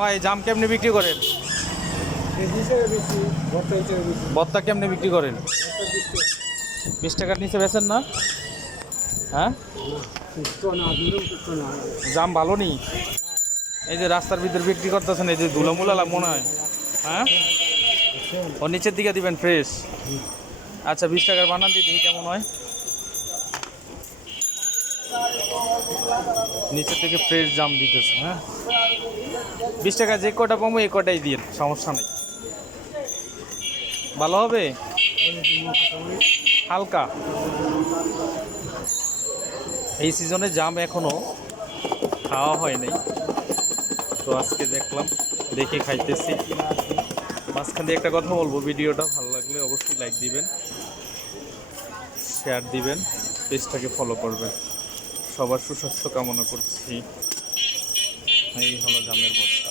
ভাই জাম কেমনে বিক্রি করেন? বত্তা কেমনে বিক্রি করেন? 20 টাকার নিচে বেচেন না? হ্যাঁ, জাম ভালো নেই। এই যে রাস্তার ভিতর বিক্রি করতেছেন, এই যে ধুলামুলা মনে হয়। হ্যাঁ, ও নিচের দিকে দিবেন ফ্রেশ। আচ্ছা, 20 টাকার বানান দিয়ে দেখি কেমন হয়। নিচের থেকে ফ্রেশ জাম দিতেছে। হ্যাঁ, 20 টাকা যে কটা পাবো এই কটাই দিয়ে, সমস্যা নেই। ভালো হবে, হালকা। এই সিজনে জাম এখনো খাওয়া হয় নাই, তো আজকে দেখলাম, দেখে খাইতেছি। মাঝখান দিয়ে একটা কথা বলবো, ভিডিওটা ভালো লাগলে অবশ্যই লাইক দিবেন, শেয়ার দিবেন, পেজটাকে ফলো করবেন। সবার সুস্বাস্থ্য কামনা করছি। এই হলো জামের বস্তা।